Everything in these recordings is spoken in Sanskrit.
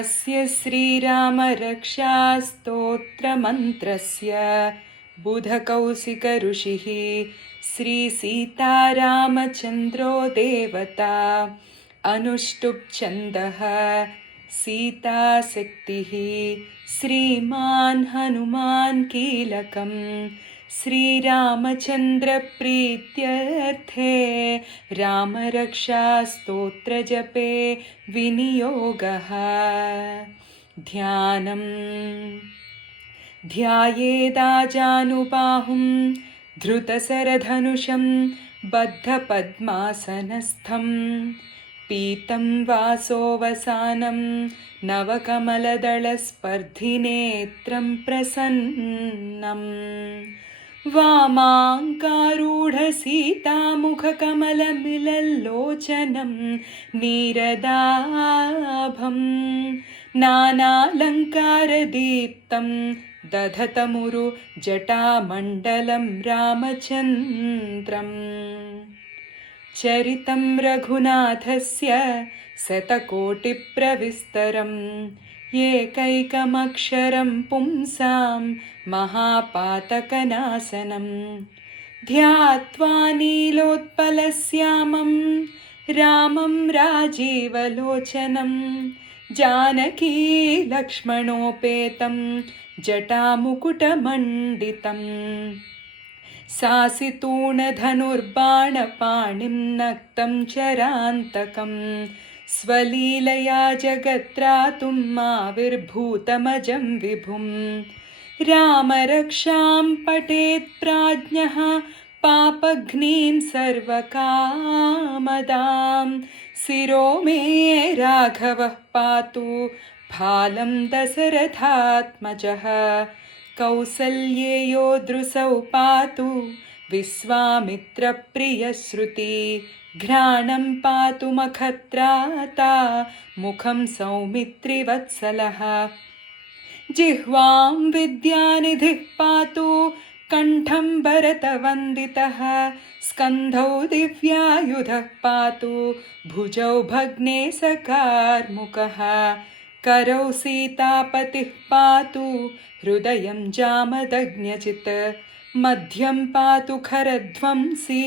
अस्य श्रीरामरक्षास्तोत्रमन्त्रस्य बुधकौशिकऋषिः श्रीसीतारामचन्द्रो देवता अनुष्टुप्छन्दः सीताशक्तिः श्रीमान् हनुमान् कीलकम् श्रीरामचन्द्रप्रीत्यर्थे रामरक्षास्तोत्रजपे विनियोगः। ध्यानम् ध्यायेदाजानुबाहुं धृतशरधनुषं बद्धपद्मासनस्थं पीतं वासोवसानं नवकमलदलस्पर्धिनेत्रं प्रसन्नम् वामाङ्गारूढसीतामुखकमलमिलल्लोचनं नीरदाभं नानालङ्कारदीप्तं दधतमुरु जटामण्डलं रामचन्द्रम्। चरितं रघुनाथस्य शतकोटिप्रविस्तरम् एकैकमक्षरं पुंसां महापातकनाशनं ध्यात्वा नीलोत्पलश्यामं रामं राजीवलोचनं जानकी लक्ष्मणोपेतं जटामुकुटमण्डितं सासितूणधनुर्बाणपाणिं नक्तं चरान्तकं स्वलीलया जगत्रातुम् आविर्भूतमजं विभुं रामरक्षां पठेत् प्राज्ञः पापघ्नीं सर्वकामदां शिरो मे राघवः पातु फालं दशरथात्मजः कौसल्येयो दृशौ पातु विश्वामित्रप्रियश्रुति घ्राणं पातु मखत्राता मुखं सौमित्रिवत्सलः जिह्वां विद्यानिधिः पातु कण्ठं भरतवन्दितः स्कन्धौ दिव्यायुधः पातु भुजौ भग्नेशकार्मुकः करौ सीतापतिः पातु हृदयं जामदग्न्यचित् मध्यं पातु खरध्वंसी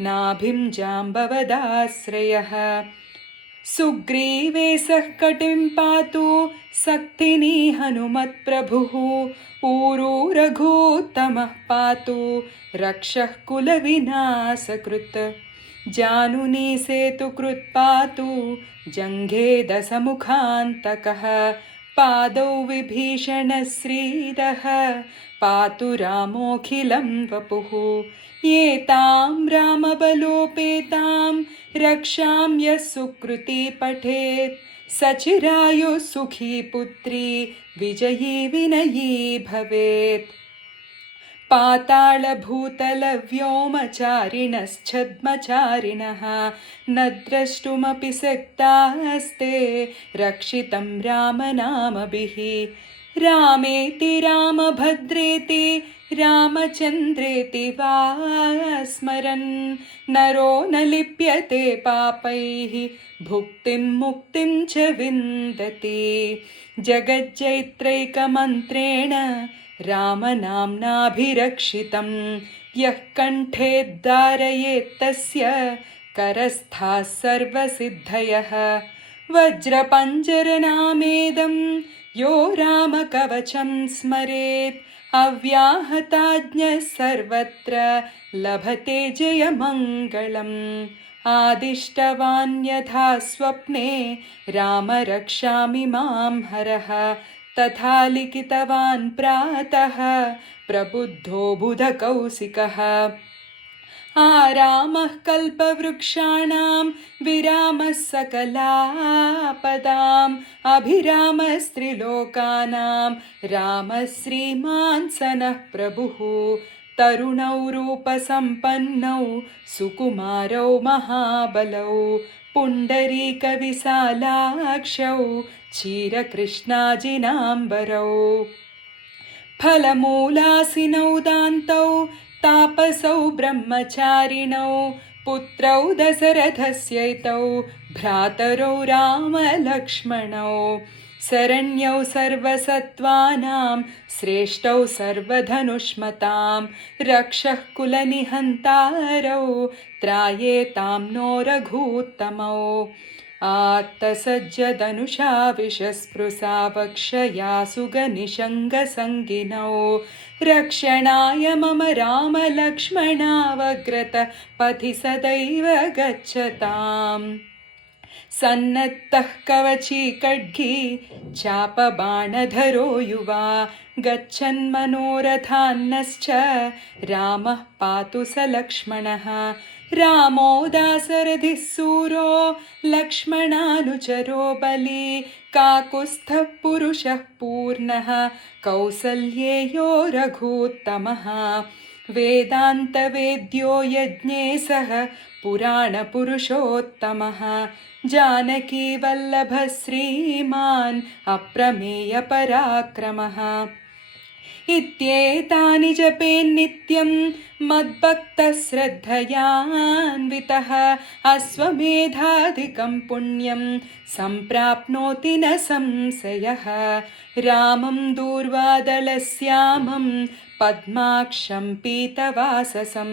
नाभिं जाम्बवदाश्रयः सुग्रीवेशः कटिं पातु शक्तिनी हनुमत्प्रभुः ऊरू रघूत्तमः पातु रक्षः कुलविनाशकृत् जानुनी सेतुकृत् पातु जङ्घे दशमुखान्तकः पादौ विभीषणश्रीदः पातु रामोऽखिलं वपुः एतां रामबलोपेतां रक्षां यः सुकृती पठेत् सचिरायुः सुखी पुत्री विजयी विनयी भवेत् पातालभूतलव्योमचारिणश्छद्मचारिणः न द्रष्टुमपि शक्तास्ते रक्षितं रामनामभिः रामेति रामभद्रेति रामचन्द्रेति वा स्मरन् नरो न लिप्यते पापैः भुक्तिं मुक्तिं च विन्दति जगज्जैत्रैकमन्त्रेण रामनाम्नाभिरक्षितं यः कण्ठे धारयेत्तस्य करस्थाः सर्वसिद्धयः वज्रपञ्जरनामेदं यो रामकवचं स्मरेत् अव्याहताज्ञः सर्वत्र लभते जयमङ्गलम् आदिष्टवान् यथा स्वप्ने राम रक्षामि मां हरः तथा लिखितवान् प्रातः प्रबुद्धो बुधकौशिकः आरामः कल्पवृक्षाणां विरामः सकलापदाम् अभिरामस्त्रिलोकानां रामः श्रीमान् सनः प्रभुः तरुणौ रूपसम्पन्नौ सुकुमारौ महाबलौ पुण्डरीकविशालाक्षौ क्षीरकृष्णाजिनाम्बरौ फलमूलासिनौ दान्तौ तापसौ ब्रह्मचारिणौ पुत्रौ दशरथस्यैतौ भ्रातरौ रामलक्ष्मणौ शरण्यौ सर्वसत्त्वानां श्रेष्ठौ सर्वधनुष्मतां रक्षः कुलनिहन्तारौ त्रायेतां नो रघूत्तमौ आत्तसज्जदनुषा विषस्पृशा वक्षया सुगनिषङ्गसङ्गिनौ रक्षणाय मम रामलक्ष्मणावग्रत पथि सदैव गच्छताम् सन्नद्धः कवची खड्गी चापबाणधरो युवा गच्छन्मनोरथान्नश्च रामः पातु स लक्ष्मणः रामो दाशरथिः सूरो लक्ष्मणानुचरो बली काकुत्स्थः पुरुषः पूर्णः कौसल्येयो रघूत्तमः वेदान्तवेद्यो यज्ञे सः पुराणपुरुषोत्तमः जानकीवल्लभः श्रीमान् अप्रमेयपराक्रमः इत्येतानि जपेन्नित्यं मद्भक्तः श्रद्धयान्वितः अश्वमेधाधिकं पुण्यं सम्प्राप्नोति न संशयः रामं दूर्वादलश्यामं पद्माक्षं पीतवाससं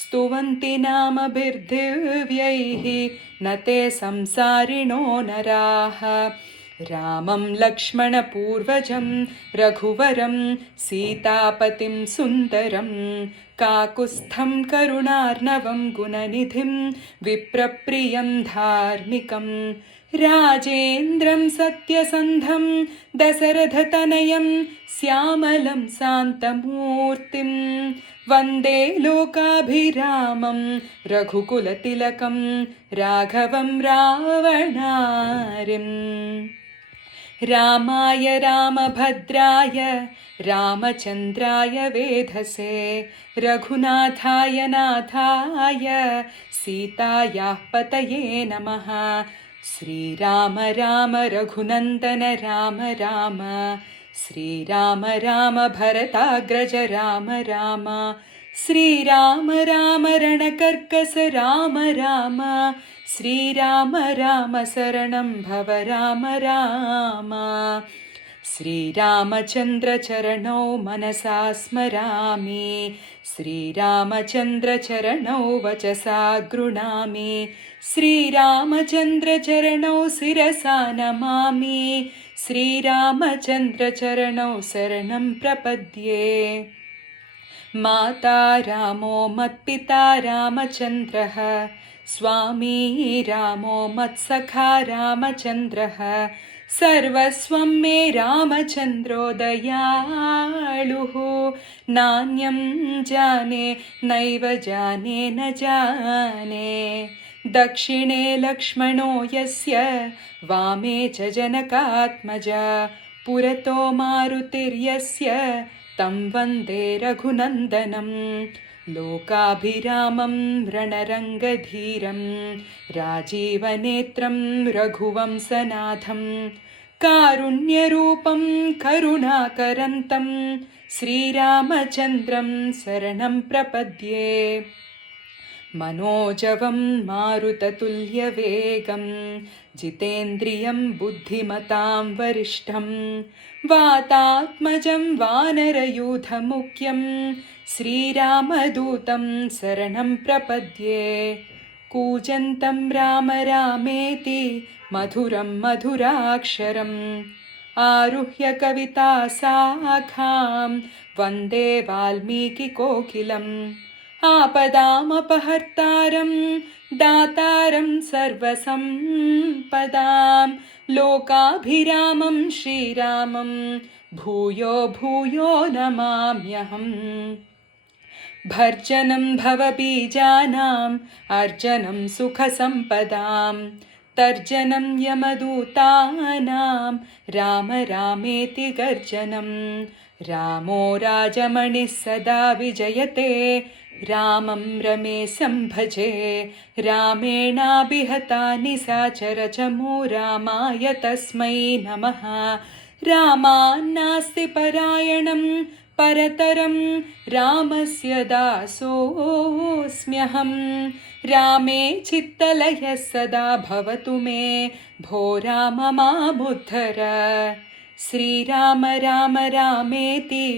स्तुवन्ति नामभिर्दिव्यैः न ते संसारिणो नराः रामं लक्ष्मणपूर्वजं रघुवरं सीतापतिं सुन्दरं काकुत्स्थं करुणार्णवं गुणनिधिं विप्रप्रियं धार्मिकं राजेन्द्रं सत्यसन्धं दशरथतनयं श्यामलं शान्तमूर्तिं वन्दे लोकाभिरामं रघुकुलतिलकं राघवं रावणारिम् रामाय रामभद्राय रामचन्द्राय वेधसे रघुनाथाय नाथाय सीतायाः पतये नमः श्रीराम राम रघुनन्दन राम राम श्रीराम राम भरताग्रज राम राम श्रीराम राम रणकर्कस राम राम श्रीराम राम शरणं भव राम राम श्रीरामचन्द्रचरणौ मनसा स्मरामि श्रीरामचन्द्रचरणौ वचसा गृह्णामि श्रीरामचन्द्रचरणौ शिरसा नमामि श्रीरामचन्द्रचरणौ शरणं प्रपद्ये माता रामो मत्पिता रामचन्द्रः स्वामी रामो मत्सखा रामचन्द्रः सर्वस्वं मे रामचन्द्रो दयालुः नान्यं जाने नैव जाने न जाने दक्षिणे लक्ष्मणो यस्य वामे च जनकात्मजा पुरतो मारुतिर्यस्य तं वन्दे रघुनन्दनं लोकाभिरामं रणरङ्गधीरं राजीवनेत्रं रघुवंशनाथं कारुण्यरूपं करुणाकरन्तं श्रीरामचन्द्रं शरणं प्रपद्ये मनोजवं मारुततुल्यवेगं जितेन्द्रियं बुद्धिमतां वरिष्ठं वातात्मजं वानरयूथमुख्यं श्रीरामदूतं शरणं प्रपद्ये कूजन्तं राम रामेति मधुरं मधुराक्षरम् आरुह्य कविताशाखां वन्दे वाल्मीकिकोकिलम् आपदामपहर्तारं दातारं सर्वसम्पदां लोकाभिरामं श्रीरामं भूयो भूयो नमाम्यहम् भर्जनं भवबीजानाम् अर्जनं सुखसम्पदां तर्जनं यमदूतानां राम रामेति गर्जनं रामो राजमणिः सदा विजयते रामं रमेशं भजे रामेणाभिहता निशाचरचमो रामाय तस्मै नमः रामान्नास्ति परायणं परतरं रामस्य दासोऽस्म्यहं रामे चित्तलयः सदा भवतु मे भो राम मामुद्धर श्रीराम राम रामेति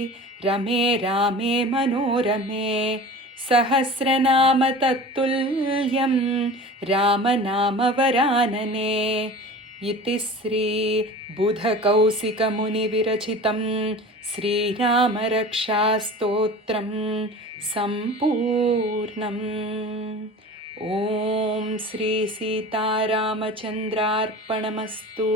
रमे रामे मनोरमे सहस्रनाम तत्तुल्यं रामनामवरानने इति श्रीबुधकौशिकमुनिविरचितं श्रीरामरक्षास्तोत्रं सम्पूर्णम्। ॐ श्रीसीतारामचन्द्रार्पणमस्तु।